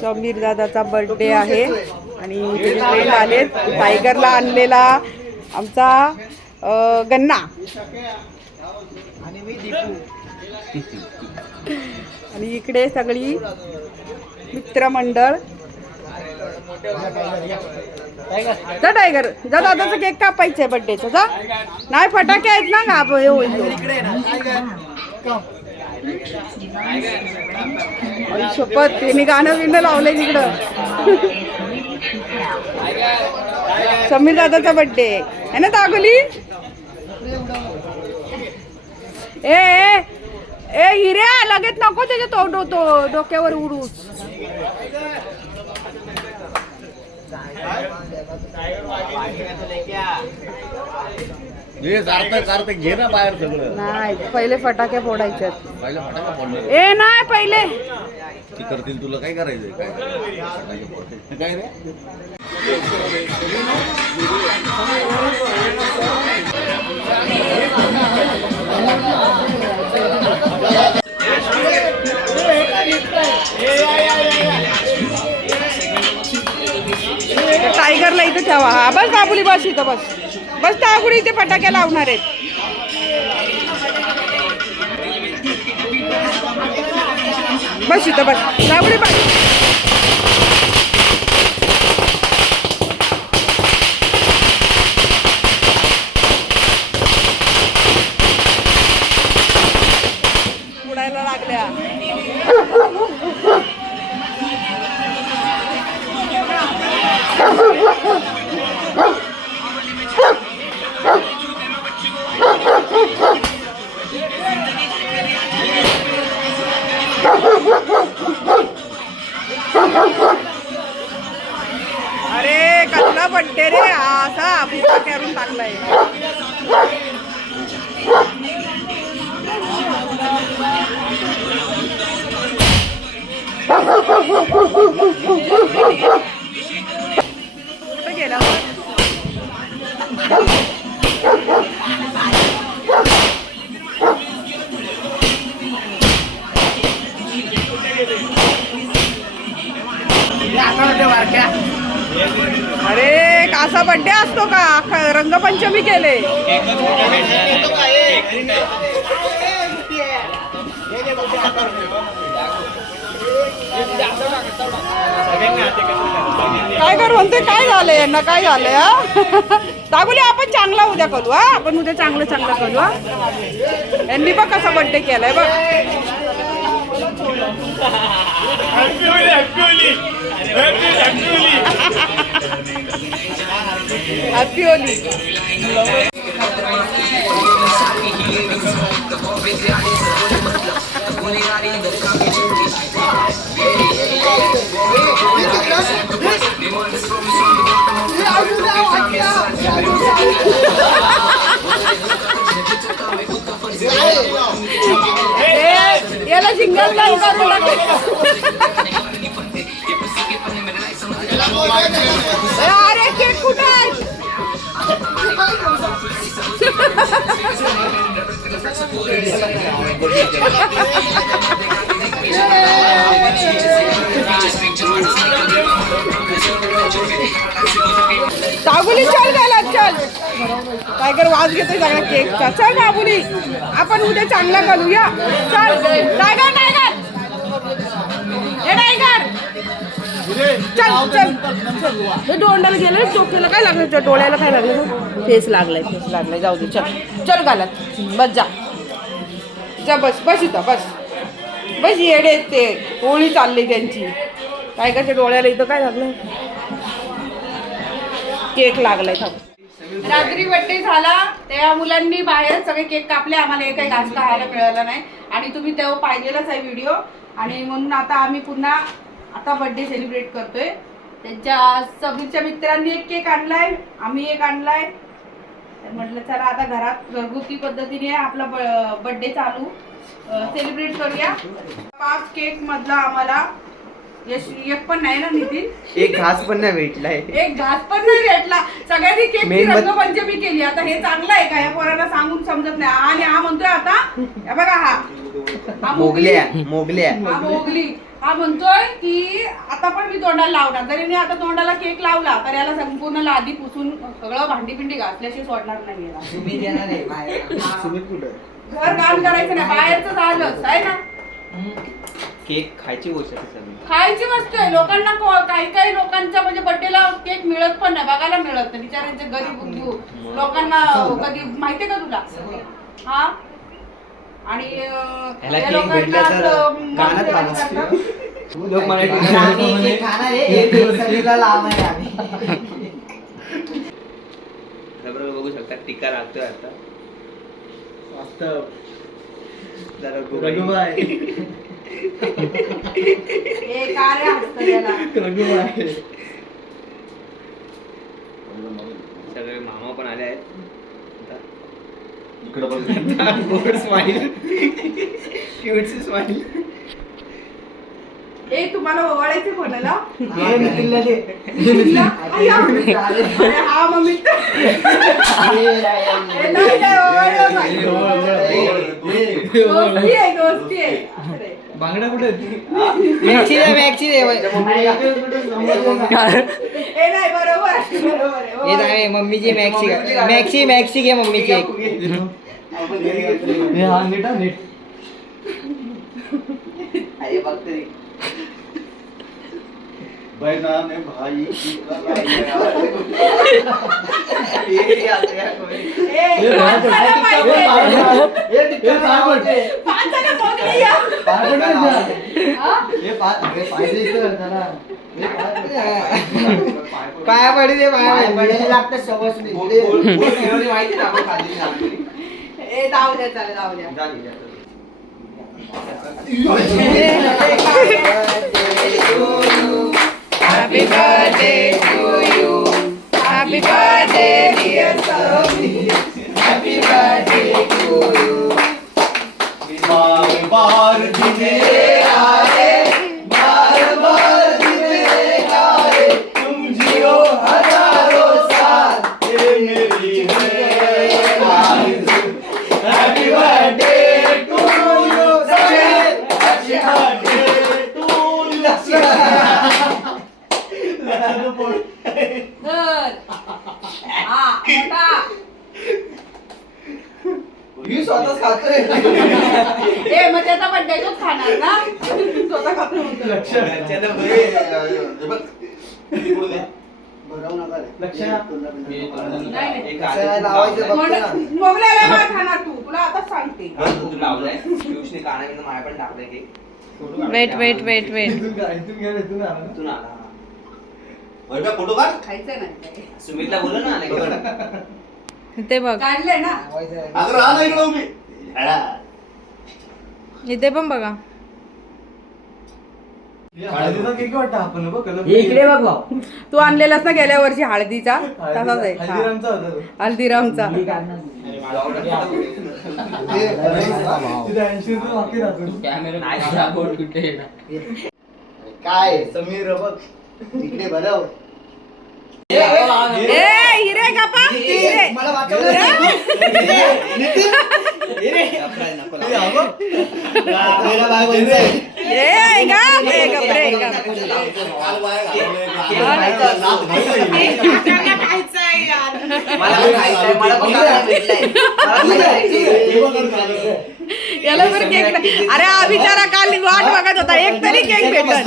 समीर दादाचा बर्थडे आहे. आणि फ्रेंड आलेत टायगरला आणलेला आमचा गन्ना. आणि इकडे सगळी मित्रमंडळ. जा टायगर जा दादाचा केक कापायचा आहे बर्थडेचा जा. नाही फटाके आहेत ना का शपथ त्यांनी गाणं बिणं लावलंय तिकडं. समीर दादाचा बड्डे आहे ना दागोली? ए ए हिऱ्या लगेच नको त्याच्या तो डो तो डोक्यावर उडूस. घे ना बाहेर सगळं. नाही पहिले फटाके फोडायचे पहिलं फटाका फोडणार. ए नाही पहिले. ती करतील तुला काय करायचंय? काय? रे? टायगरला इथं ठेवा. हा बस दाबुली बस इथं बस. बस दाबुली इथे फटाके लावणार आहेत. बस इथं बस. दाबुली बस कसला बड्डे रे हा असा फुटका करून टाकलाय कुठं रंगपंचमी केले. काय कर म्हणते? काय झालंय? यांना काय झालंय दागोली आपण चांगला उद्या करू हा? आपण उद्या चांगलं चांगलं करू हा? यांनी बघ कसा बड्डे केलाय बघ. हॅपी होली अरे केक कुठे दाबुली चल गेला चल. टायगर वाज घेतोय सगळ्या केकचा. चल दाबुली. आपण उद्या चांगला करूया. चल. टायगर टायगर चल चल. हे डोंडाला गेले डोक्याला काय लागलं? त्या डोळ्याला काय लागलं? फेस लागलाय फेस लागलाय. जाऊ दे चल. चल घालत बस जा. जा बस बस इथं बस. बस येडे ते. होळी चालली त्यांची. टायगरच्या डोळ्याला इथं काय लागलं? केक लागलाय रात्री बड्डे झाला त्या मुलांनी बाहेर सगळे केक कापले. आम्हाला एक काही घास खायला मिळाला नाही. आणि तुम्ही तेव्हा पाहिलेलाच आहे व्हिडिओ आणि म्हणून आता आम्ही पुन्हा आता बर्थडे सेलिब्रेट करतोय. त्यांच्या समीरच्या मित्रांनी एक केक आणलाय. आम्ही एक आणलाय. तर म्हटलं चला आता घरात घरगुती पद्धतीने आपला बर्थडे चालू. सेलिब्रेट करूया. पाच केक मधला आम्हाला. एक पण नाही ना नितीन एक घास पण नाही भेटलाय. एक घास पण नाही भेटला. सगळ्यांनी केक रंगपंचमी केली. आता हे चांगलं आहे का? या पोराला सांगून समजत नाही. आणि हा म्हणतोय आता बघा हा. हा मोगल्या मोगल्या. हा मोगली. हा म्हणतोय की आता पण मी तोंडाला लावणार. जरी मी आता तोंडाला केक लावला तर याला संपूर्ण लादी पुसून सगळं भांडी पिंडी घासल्याशिवाय सोडणार नाही याला. तुम्ही देणार आहे बाहेर. तुम्ही कुठं घर काम करायचं नाही बाहेरचं झालंच आहे ना? केक खायची गोष्ट आहे सगळी. खायची वस्तू आहे. लोकांना को- काही काही लोकांच्या म्हणजे बर्थडेला केक मिळत पण नाही बघायला मिळत नाही. बिचाऱ्यांचे गरीब बुद्धू लोकांना कधी माहितीये का तुला? हा? आणि या लोकांना असं. करतात. लोक मराठी आम्ही केक खाणार आहे हे केक सगळीला लावणार आहे आम्ही बरोबर बघू शकता टीका लागतोय आता जरा गुबाई. हे का रे हसतं याला? सगळे मामा पण आले आहेत इकडं बघ. स्माइल क्यूट स्माइल ए तुम्हाला ओवाळायचे कोणाला हे निखिलला दे. निखिलला? अय्या. अरे हा मम्मी. दोस्ती आहे. बांगड्या कुठे मॅक्सी दे मॅक्सी दे ए नाही बरोबर. हे मम्मीची मॅक्सी मॅक्सी मॅक्सी घे मम्मीची एक अरे बघ तरी. बहना ने भाई की पाहिजे. माणसाला मोगली या. हा? पाया पडी पाया पडी लागतं सवस माहिती ना आपण. ए जाऊ द्या चालेल जाऊ द्या Happy birthday to you. Happy birthday, dear Sophie. Happy birthday to you. बार बार मी स्वतःच खातोय. ए मग त्याचा बर्थडे तोच खाणार ना? स्वतः खातो म्हणतो. घरच्यांना बरं. नाही, नाही. एक आधी लावायचं बघतो ना. मोग- मोगल्याला काय खाणार तू. तुला आताच सांगते. तू लावलाय पियुषने कानाविंद माया पण टाकलाय वेट वेट वेट वेट. इथून आला वैभ्या फोटो काढ. खायचं नाही. सुमितला बोल ना आले इथे बघ. काढले ना. अगं राहा ना इकडं उभी. इथे पण बघा. इकडे बघ भाऊ. तू आणलेलास ना गेल्या वर्षी हळदीचा? तसाच आहे. हा. हल्दीरामचा काय समीर बघ इकडे भरव ए हिरे गप्पा हिरे मला वाचवलं ए गप ए गप रे गप मला. याला तर केक. अरे हा बिचारा काल वाट बघत होता. एक तरी केक भेटत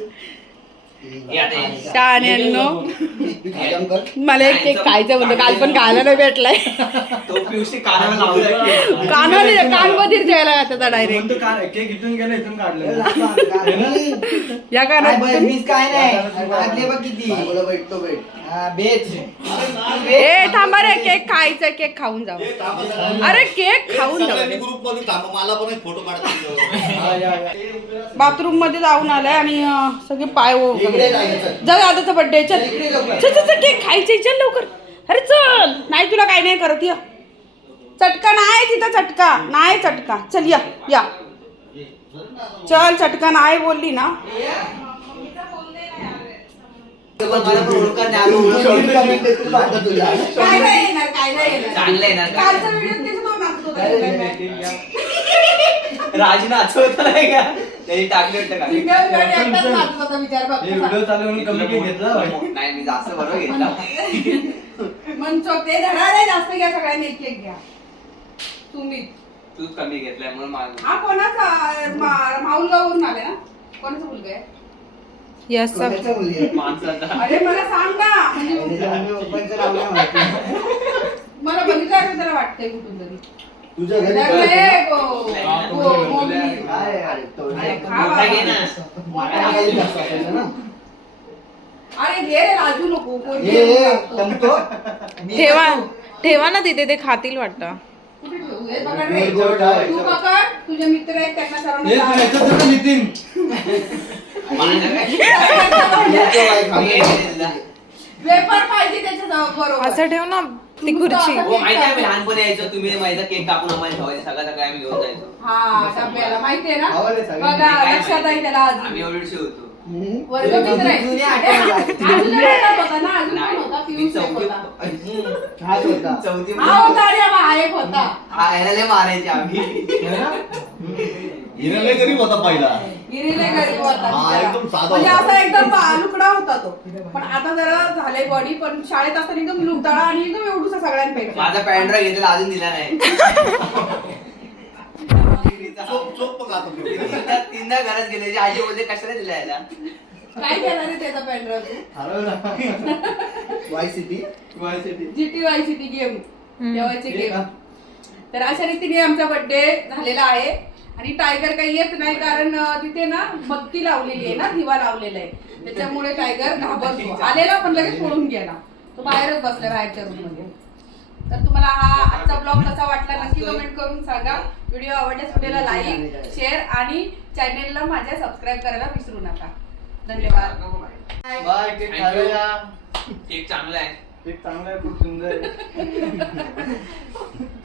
शहाण्यांनो. मला एक केक खायचा म्हणतो काल पण खायला नाही भेटलाय कानाने कानमध्ये द्यायला घातला डायरेक्ट या कानात काय नाही. हा, ए थांबा रे केक खायचा केक खाऊन जाऊ. अरे केक खाऊन जाऊ group मध्ये थांबा मला पण एक फोटो काढायचा बाथरूममध्ये जाऊन आलाय आणि सगळे पाय ओ- इकडे जायचं. जाऊ दादाचा बर्थडे चल. चल चल, केक खायचंय चल लवकर. अरे चल. नाही तुला काही नाही करत या. चटका नाही तिथं चटका. नाही चटका. चल या या. चल चटका नाही बोलली ना. ओळखत नाही आता ओळखत नाही. काय नाही येणार काय नाही येणार चांगलं येणार का? त्यांनी टाकले होते का. चालू म्हणून कमी घेतला? नाही मी जास्त बरोबर घेतला. ते नाही जास्त घ्या सगळ्यांनी एक एक घ्या. तुम्ही तूच कमी घेतलाय म्हणून माझं हा कोणाचा मा- माऊलगाववरून आले ना? कोणाचा मुलगा आहे? यस माणसाचा. अरे मला सांग ना. म्हणजे मला बघितलं त्याला वाटतंय कुठून तरी. तुझ्या घरी अरे, खा मोठा घे बाबा. ना? अरे घे रे राजू नको कोण हे, हे. ठेवा. ठेवा ना तिथे ते खातील वाटतं. कुठे ठेवू? हे पकड रे. गोड गोड ठेवा. तू पकड तुझे मित्र आहेत त्यांना हे सर्वांना पण सांग. याच्यात होतं नितीन. वेपर पाहिजे त्याच्याजवळ बरोबर. असं ठेव ना. ती खुर्ची. हो माहिती आहे लहानपणी यायचो तुम्ही माझा केक कापून आम्हाला ठेवायचे सगळं सगळं आम्ही घेऊन जायचो. हा माहितीये ना? आवडले सगळे. बघा काय लक्षात आहे त्याला आम्ही अजून एवढीशी होतो. वर्ग मित्र आहे. जुनी आठवण आहे. अजून एक होता ना अजून नाही, कोण होता. मी पियुष एक चौथी होता. हाच होता चौथी हा होता अरे हा एक होता. हा याला लय मारायचे आम्ही. हिरा लय गरीब होता पहिला. गिरीले गरीब होता हा, बिचारा. एकदम साधा म्हणजे होता. असा एकदम लुकडा होता तो. पण आता जरा झालंय बॉडी पण शाळेत असताना एकदम लुकदाळा आणि एकदम एवढूसा सगळ्यांपेक्षा. माझा पॅन्ड्रा घेतलेला अजून दिला नाही. चोप चोप बघ आता तो. तीनदा तीनदा घरात गेले. आजी बोलते कशाला दिला याला? काय केला रे त्याचा पॅन्ड्रा तू Y city Y city GT Y city game तेव्हाचे गेम? तर अशा रीतीने आमचा बर्थडे झालेला आहे. आणि टायगर काही येत नाही कारण तिथे ना बत्ती लावलेली आहे ना दिवा लावलेला आहे. त्याच्यामुळे टायगर घाबरतो. आलेला पण लगेच पळून गेला. तो बाहेरच बसला बाहेरच्या रूममध्ये. तर तुम्हाला हा आजचा ब्लॉग कसा वाटला नक्की कमेंट करून सांगा. व्हिडिओ आवडल्यास व्हिडिओला लाईक शेअर आणि चॅनेलला माझ्या सबस्क्राईब करायला विसरू नका. धन्यवाद. केक चांगला आहे. केक चांगला आहे खूप सुंदर आहे.